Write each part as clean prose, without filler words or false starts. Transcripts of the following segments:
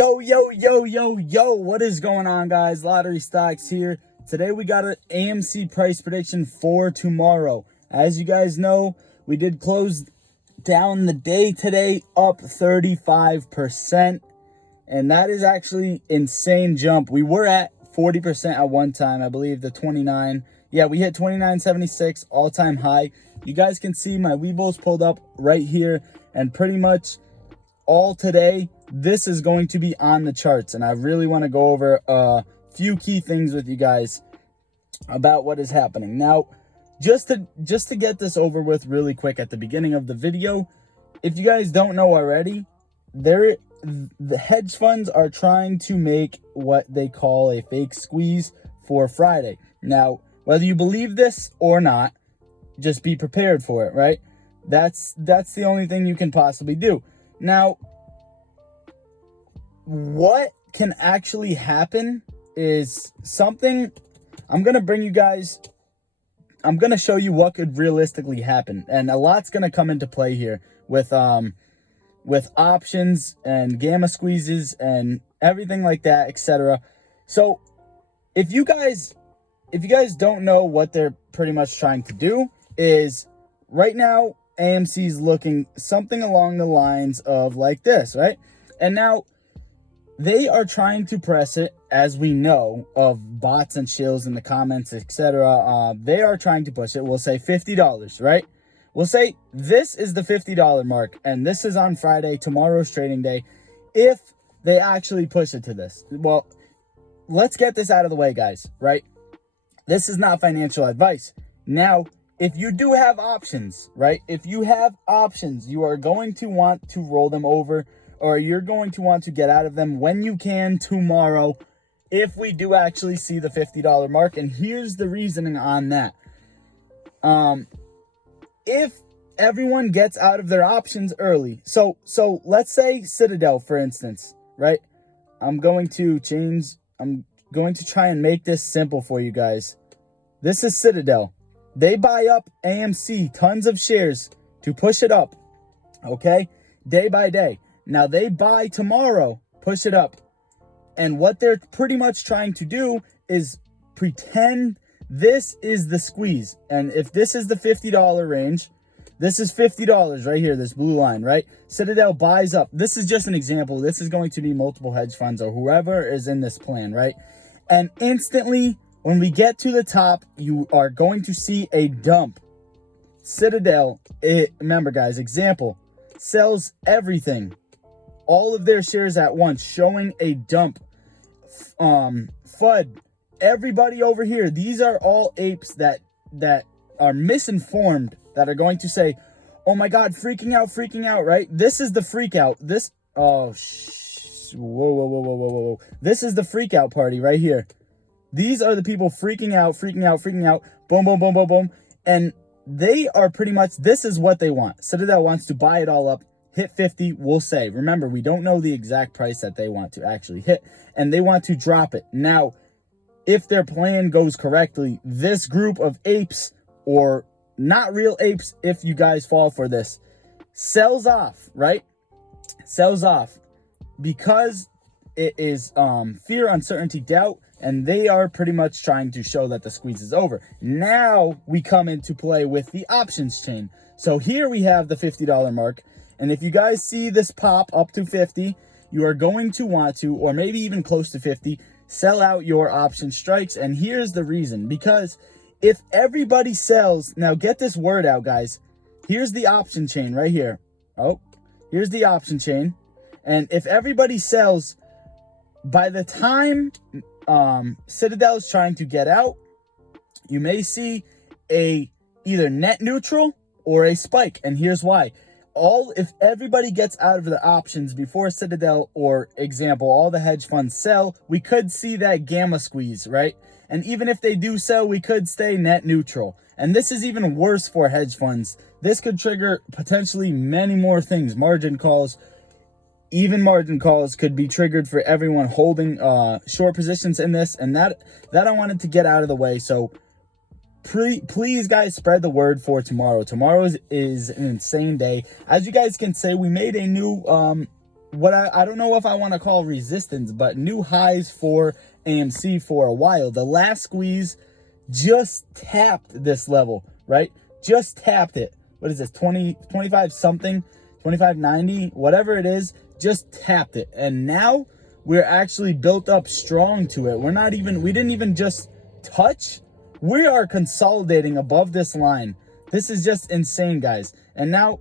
Yo, what is going on, guys? Lottery Stocks here. Today we got an AMC price prediction for tomorrow. As you guys know, we did close down the day today, up 35%. And that is actually insane jump. We were at 40% at one time, I believe, the 29. Yeah, we hit 29.76, all-time high. You guys can see my Weebles pulled up right here, and pretty much all today, this is going to be on the charts, and I really want to go over a few key things with you guys about what is happening. Now, just to get this over with really quick at the beginning of the video, if you guys don't know already, the hedge funds are trying to make what they call a fake squeeze for Friday. Now, whether you believe this or not, just be prepared for it, right? That's the only thing you can possibly do. Now, what can actually happen is something I'm going to bring you guys. I'm going to show you what could realistically happen. And a lot's going to come into play here with options and gamma squeezes and everything like that, etc. So if you guys don't know what they're pretty much trying to do, is right now AMC is looking something along the lines of like this, right? And now they are trying to press it, as we know, of bots and shills in the comments, etc. They are trying to push it. We'll say $50, right? We'll say this is the $50 mark, and this is on Friday, tomorrow's trading day, if they actually push it to this. Well, let's get this out of the way, guys, right? This is not financial advice. Now, if you do have options, right? If you have options, you are going to want to roll them over, or you're going to want to get out of them when you can tomorrow, if we do actually see the $50 mark. And here's the reasoning on that. If everyone gets out of their options early, so let's say Citadel, for instance, right? I'm going to try and make this simple for you guys. This is Citadel. They buy up AMC, tons of shares to push it up, okay? Day by day. Now, they buy tomorrow, push it up. And what they're pretty much trying to do is pretend this is the squeeze. And if this is the $50 range, this is $50 right here, this blue line, right? Citadel buys up. This is just an example. This is going to be multiple hedge funds or whoever is in this plan, right? And instantly, when we get to the top, you are going to see a dump. Citadel, remember guys, example, sells everything, all of their shares at once, showing a dump. FUD, everybody over here, these are all apes that are misinformed, that are going to say, oh my God, freaking out, right? This is the freak out. This, whoa. This is the freak out party right here. These are the people freaking out, boom. And they are pretty much, this is what they want. Citadel wants to buy it all up, hit 50, we'll say. Remember, we don't know the exact price that they want to actually hit, and they want to drop it. Now, if their plan goes correctly, this group of apes, or not real apes, if you guys fall for this, sells off, right? Sells off because it is fear, uncertainty, doubt, and they are pretty much trying to show that the squeeze is over. Now we come into play with the options chain. So here we have the $50 mark. And if you guys see this pop up to 50, you are going to want to, or maybe even close to 50, sell out your option strikes. And here's the reason. Because if everybody sells, now get this word out, guys. Here's the option chain right here. Oh, here's the option chain. And if everybody sells, by the time Citadel is trying to get out, you may see a either net neutral or a spike. And here's why. If everybody gets out of the options before Citadel, or example, all the hedge funds sell, we could see that gamma squeeze, right? And even if they do sell, we could stay net neutral. And this is even worse for hedge funds. This could trigger potentially many more things. Margin calls, even margin calls could be triggered for everyone holding short positions in this. And that I wanted to get out of the way. So please, guys, spread the word for tomorrow. Tomorrow is an insane day. As you guys can say, we made a new what I don't know if I want to call resistance, but new highs for AMC for a while. The last squeeze just tapped this level, right? Just tapped it. What is this, 25 something, 25.90, whatever it is, just tapped it. And now we're actually built up strong to it. We didn't even just touch. We are consolidating above this line. This is just insane, guys. And now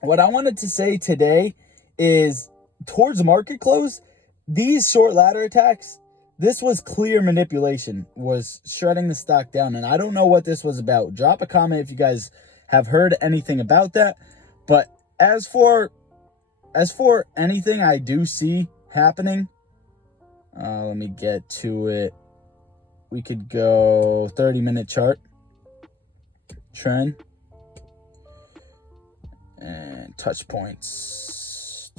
what I wanted to say today is towards market close, these short ladder attacks, this was clear manipulation, was shredding the stock down. And I don't know what this was about. Drop a comment if you guys have heard anything about that. But as for anything I do see happening, let me get to it. We could go 30-minute chart trend and touch points.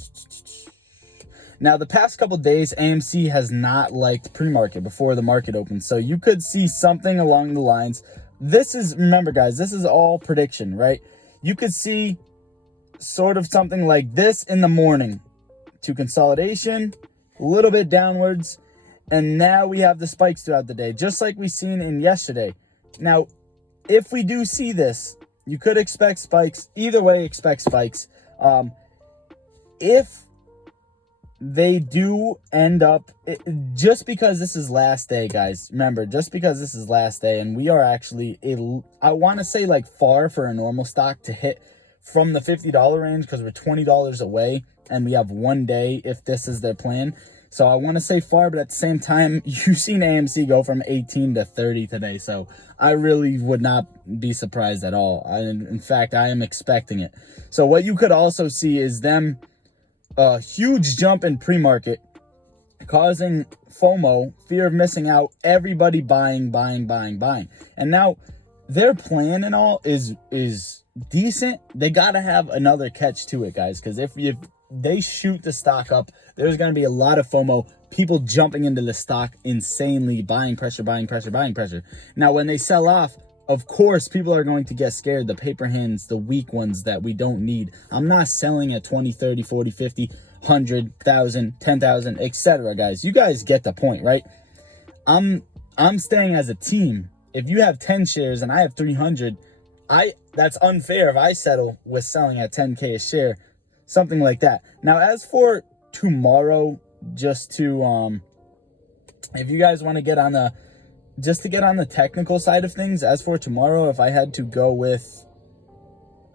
Now, the past couple days, AMC has not liked pre-market before the market opens. So you could see something along the lines. Remember, guys, this is all prediction, right? You could see sort of something like this in the morning to consolidation, a little bit downwards. And now we have the spikes throughout the day, just like we seen in yesterday. Now, if we do see this, you could expect spikes. Either way, expect spikes. If they do end up, just because this is last day, guys, remember, just because this is last day, and we are actually, I want to say like far for a normal stock to hit from the $50 range, because we're $20 away, and we have one day if this is their plan. So I want to say far, but at the same time, you've seen AMC go from 18 to 30 today. So I really would not be surprised at all. In fact, I am expecting it. So what you could also see is them, a huge jump in pre-market, causing FOMO, fear of missing out, everybody buying. And now their plan and all is decent. They got to have another catch to it, guys, because if they shoot the stock up, there's going to be a lot of FOMO, people jumping into the stock insanely, buying pressure. Now, when they sell off, of course, people are going to get scared. The paper hands, the weak ones that we don't need. I'm not selling at 20, 30, 40, 50, 100,000, 10,000, etc., guys. You guys get the point, right? I'm staying as a team. If you have 10 shares and I have 300, that's unfair if I settle with selling at 10K a share. Something like that. Now, as for tomorrow, just to if you guys want to get on the technical side of things, as for tomorrow, if I had to go with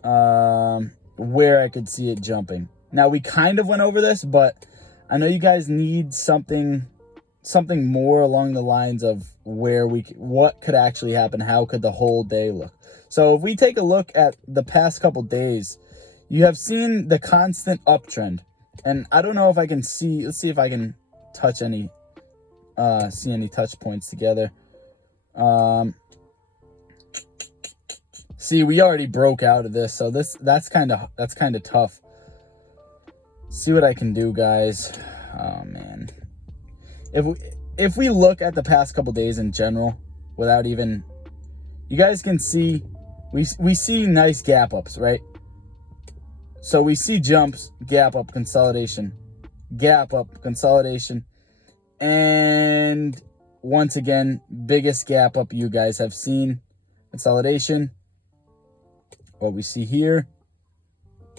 where I could see it jumping. Now, we kind of went over this, but I know you guys need something more along the lines of what could actually happen, how could the whole day look. So if we take a look at the past couple days, you have seen the constant uptrend. And I don't know if I can see, let's see if I can touch any, see any touch points together. See, we already broke out of this, so that's kind of tough. See what I can do, guys. Oh man. If we look at the past couple days in general, without even, you guys can see, we see nice gap ups, right? So we see jumps, gap up, consolidation, gap up, consolidation, and once again, biggest gap up you guys have seen, consolidation. What we see here,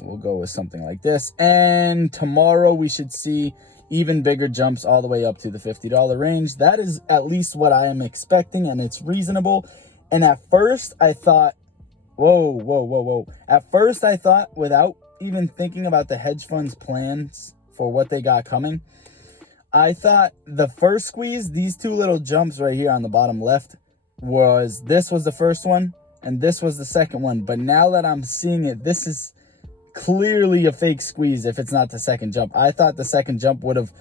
we'll go with something like this. And tomorrow we should see even bigger jumps all the way up to the $50 range. That is at least what I am expecting, and it's reasonable. And at first I thought, whoa. At first I thought, without even thinking about the hedge funds' plans for what they got coming, I thought the first squeeze, these two little jumps right here on the bottom left, this was the first one and this was the second one. But now that I'm seeing it, this is clearly a fake squeeze if it's not the second jump. I thought the second jump would have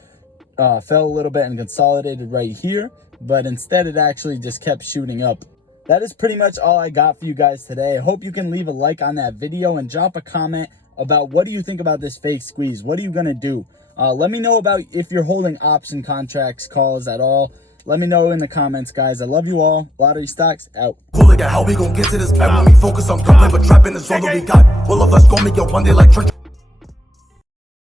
fell a little bit and consolidated right here, but instead it actually just kept shooting up. That is pretty much all I got for you guys today. I hope you can leave a like on that video and drop a comment about what do you think about this fake squeeze. What are you going to do? Let me know about if you're holding option contracts, calls at all. Let me know in the comments, guys. I love you all. Lottery Stocks out. Cool, how we gonna get to this back when we focus on gunplay, but trapping is all that we got. All of us gonna make it one day like church.